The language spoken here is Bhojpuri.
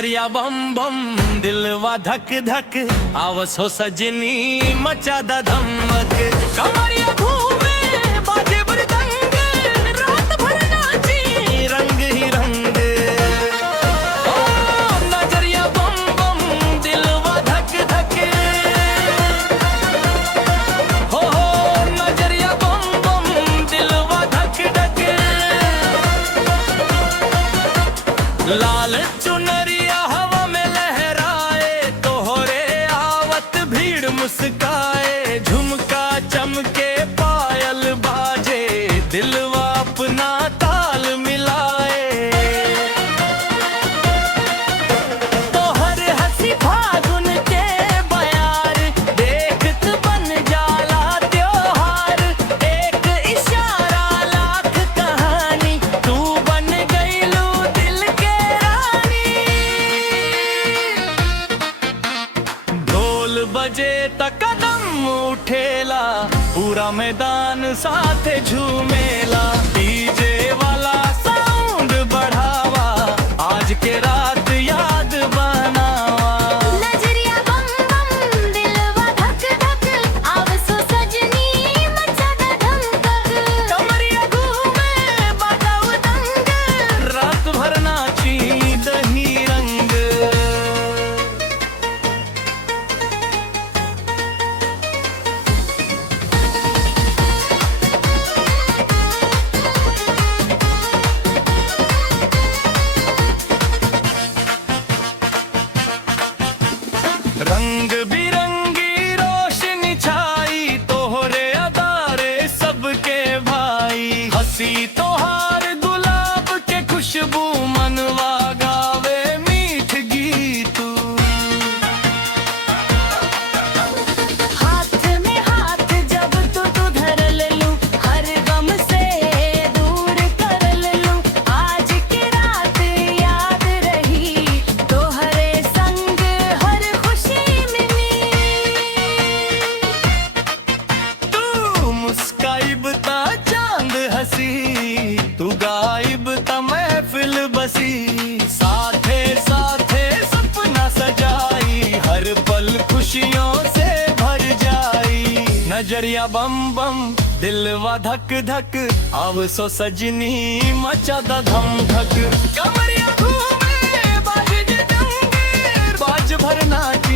नजरिया बम बम दिलवा धक धक आवसो सजनी मचा दा धमक कमरिया घूमे बाजे मृदंग रात भर नाची रंग ही रंग ओ नजरिया बम बम दिलवा धक धक हो नजरिया बम बम दिलवा धक धक लाल चुनरिया हवा में लहराए तोहरे आवत भीड़ मुस्काए झुमका चमके पायल बाजे दिलवा अपना ताल मिलाए तोहर हंसी फागुन के बयार देखत बन जाला त्योहार एक इशारा लाख कहानी तू बन गईलू दिल के रानी ढोल बजे त कदम उठेला पूरा मैदान साथे झूमेला डीजे वाला साउंड बढ़ावा आज के रात याद बनावा नजरिया बम बम दिलवा धक धक आवसो सजनी मचा दा धमक कमरिया घूमे बजाऊ दंग रात भर नाची दही रंग रंग बिरंगी रोशनी छाई तोहरे अदारे सबके भाई हंसी तोहार गुलाब के खुशबू मनवा गावे मीठ गीत हाथ में हाथ जब तू धर लूं हर गम से दूर कर लूं आज की रात याद रही तोहरे संग हर खुशी मिली तू मुस्काइब ता चांद हसी तू गायब ता महफिल बसी साथे साथे सपना सजाई हर पल खुशियों से भर जाई नजरिया बम बम दिलवा धक धक आवसो सजनी मचा दा धम धक कमरिया घूमे बाज भर नाच